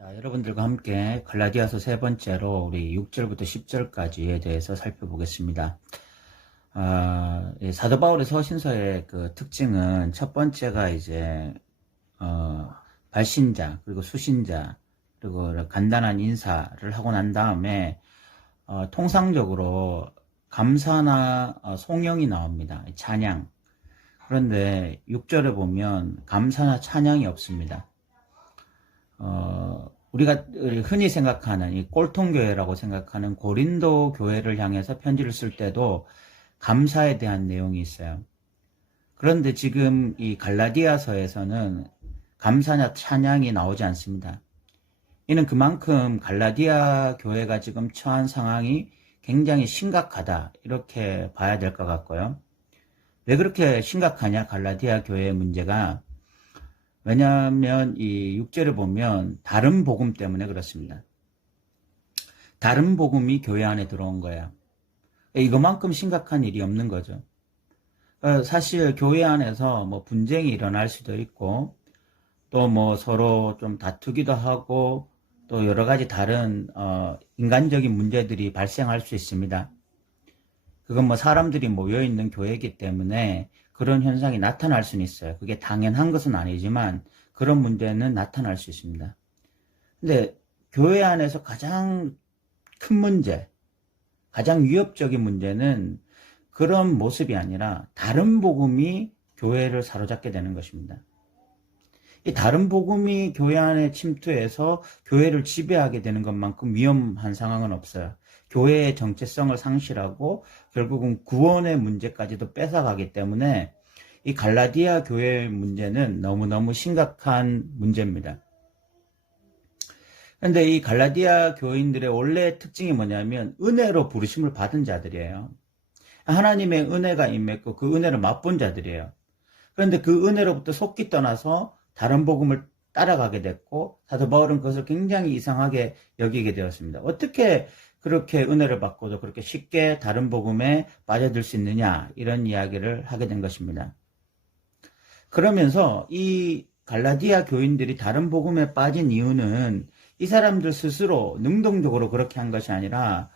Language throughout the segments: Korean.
자, 여러분들과 함께 갈라디아서 세 번째로 우리 6절부터 10절까지에 대해서 살펴보겠습니다. 사도 바울의 서신서의 그 특징은 첫 번째가 이제 발신자 그리고 수신자 그리고 간단한 인사를 하고 난 다음에 통상적으로 감사나 송영이 나옵니다. 찬양. 그런데 6절에 보면 감사나 찬양이 없습니다. 우리가 흔히 생각하는 이 꼴통교회라고 생각하는 고린도 교회를 향해서 편지를 쓸 때도 감사에 대한 내용이 있어요. 그런데 지금 이 갈라디아서에서는 감사나 찬양이 나오지 않습니다. 이는 그만큼 갈라디아 교회가 지금 처한 상황이 굉장히 심각하다 이렇게 봐야 될 것 같고요. 왜 그렇게 심각하냐 갈라디아 교회의 문제가, 왜냐하면 이 6절을 보면 다른 복음 때문에 그렇습니다. 다른 복음이 교회 안에 들어온 거야. 이거만큼 심각한 일이 없는 거죠. 사실 교회 안에서 뭐 분쟁이 일어날 수도 있고 또 뭐 서로 좀 다투기도 하고 또 여러 가지 다른 인간적인 문제들이 발생할 수 있습니다. 그건 뭐 사람들이 모여 있는 교회이기 때문에 그런 현상이 나타날 수는 있어요. 그게 당연한 것은 아니지만 그런 문제는 나타날 수 있습니다. 근데 교회 안에서 가장 큰 문제, 가장 위협적인 문제는 그런 모습이 아니라 다른 복음이 교회를 사로잡게 되는 것입니다. 이 다른 복음이 교회 안에 침투해서 교회를 지배하게 되는 것만큼 위험한 상황은 없어요. 교회의 정체성을 상실하고 결국은 구원의 문제까지도 뺏어가기 때문에 이 갈라디아 교회의 문제는 너무너무 심각한 문제입니다. 그런데 이 갈라디아 교인들의 원래 특징이 뭐냐면 은혜로 부르심을 받은 자들이에요. 하나님의 은혜가 임했고 그 은혜를 맛본 자들이에요. 그런데 그 은혜로부터 속기 떠나서 다른 복음을 따라가게 됐고 사도 바울은 그것을 굉장히 이상하게 여기게 되었습니다. 어떻게 그렇게 은혜를 받고도 그렇게 쉽게 다른 복음에 빠져들 수 있느냐, 이런 이야기를 하게 된 것입니다. 그러면서 이 갈라디아 교인들이 다른 복음에 빠진 이유는 이 사람들 스스로 능동적으로 그렇게 한 것이 아니라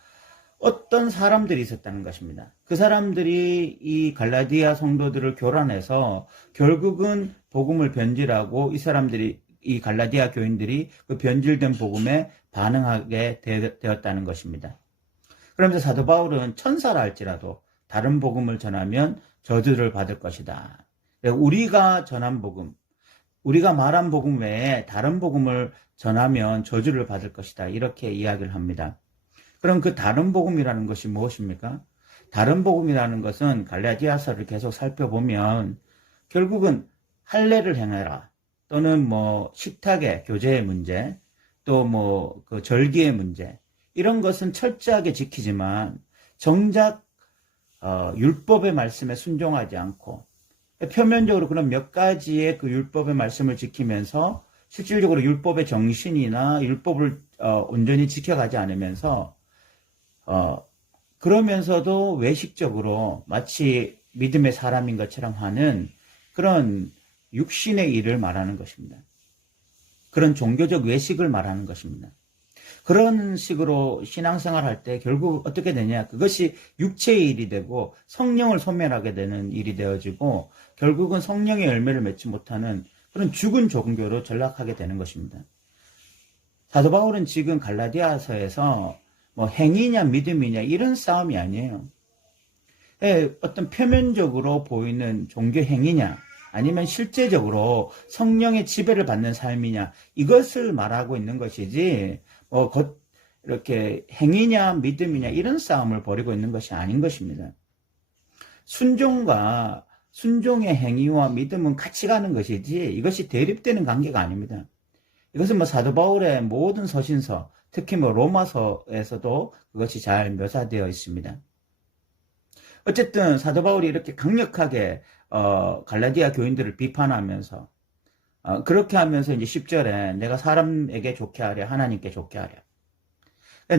어떤 사람들이 있었다는 것입니다. 그 사람들이 이 갈라디아 성도들을 교란해서 결국은 복음을 변질하고 이 사람들이, 이 갈라디아 교인들이 그 변질된 복음에 반응하게 되었다는 것입니다. 그러면서 사도 바울은 천사라 할지라도 다른 복음을 전하면 저주를 받을 것이다. 우리가 전한 복음, 우리가 말한 복음 외에 다른 복음을 전하면 저주를 받을 것이다. 이렇게 이야기를 합니다. 그럼 그 다른 복음이라는 것이 무엇입니까? 다른 복음이라는 것은 갈라디아서를 계속 살펴보면 결국은 할례를 행해라, 또는 뭐 식탁의 교제의 문제, 또 뭐 그 절기의 문제, 이런 것은 철저하게 지키지만 정작 율법의 말씀에 순종하지 않고 표면적으로 그런 몇 가지의 그 율법의 말씀을 지키면서 실질적으로 율법의 정신이나 율법을 온전히 지켜가지 않으면서 그러면서도 외식적으로 마치 믿음의 사람인 것처럼 하는 그런 육신의 일을 말하는 것입니다. 그런 종교적 외식을 말하는 것입니다. 그런 식으로 신앙생활 할 때 결국 어떻게 되냐, 그것이 육체의 일이 되고 성령을 소멸하게 되는 일이 되어지고 결국은 성령의 열매를 맺지 못하는 그런 죽은 종교로 전락하게 되는 것입니다. 사도 바울은 지금 갈라디아서에서 뭐 행위냐 믿음이냐 이런 싸움이 아니에요. 어떤 표면적으로 보이는 종교 행위냐 아니면 실제적으로 성령의 지배를 받는 삶이냐, 이것을 말하고 있는 것이지 이렇게 행위냐 믿음이냐 이런 싸움을 벌이고 있는 것이 아닌 것입니다. 순종의 행위와 믿음은 같이 가는 것이지 이것이 대립되는 관계가 아닙니다. 이것은 뭐 사도 바울의 모든 서신서, 특히 뭐 로마서에서도 그것이 잘 묘사되어 있습니다. 어쨌든 사도 바울이 이렇게 강력하게 갈라디아 교인들을 비판하면서 그렇게 하면서 이제 10절에 내가 사람에게 좋게 하랴 하나님께 좋게 하랴,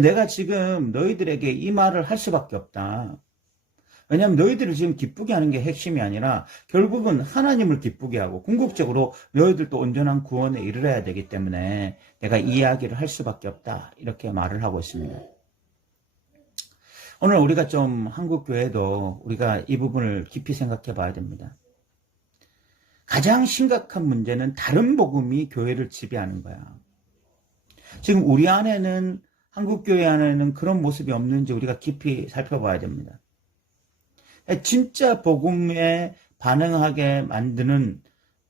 내가 지금 너희들에게 이 말을 할 수밖에 없다. 왜냐하면 너희들을 지금 기쁘게 하는 게 핵심이 아니라 결국은 하나님을 기쁘게 하고 궁극적으로 너희들도 온전한 구원에 이르러야 되기 때문에 내가 이 이야기를 할 수밖에 없다. 이렇게 말을 하고 있습니다. 오늘 우리가 좀 한국 교회도 우리가 이 부분을 깊이 생각해 봐야 됩니다. 가장 심각한 문제는 다른 복음이 교회를 지배하는 거야. 지금 우리 안에는 한국 교회 안에는 그런 모습이 없는지 우리가 깊이 살펴봐야 됩니다. 진짜 복음에 반응하게 만드는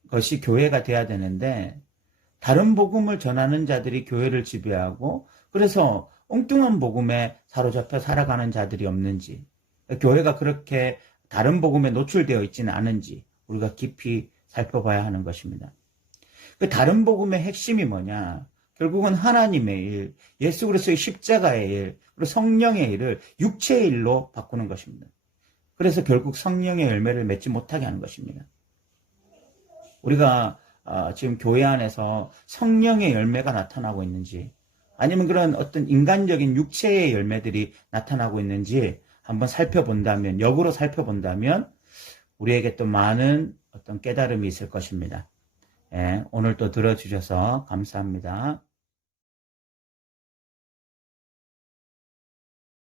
것이 교회가 돼야 되는데 다른 복음을 전하는 자들이 교회를 지배하고 그래서 엉뚱한 복음에 사로잡혀 살아가는 자들이 없는지 교회가 그렇게 다른 복음에 노출되어 있지는 않은지 우리가 깊이 살펴봐야 하는 것입니다. 그 다른 복음의 핵심이 뭐냐? 결국은 하나님의 일, 예수 그리스도의 십자가의 일, 그리고 성령의 일을 육체의 일로 바꾸는 것입니다. 그래서 결국 성령의 열매를 맺지 못하게 하는 것입니다. 우리가 지금 교회 안에서 성령의 열매가 나타나고 있는지 아니면 그런 어떤 인간적인 육체의 열매들이 나타나고 있는지 한번 살펴본다면, 역으로 살펴본다면 우리에게 또 많은 어떤 깨달음이 있을 것입니다. 예, 오늘 또 들어주셔서 감사합니다.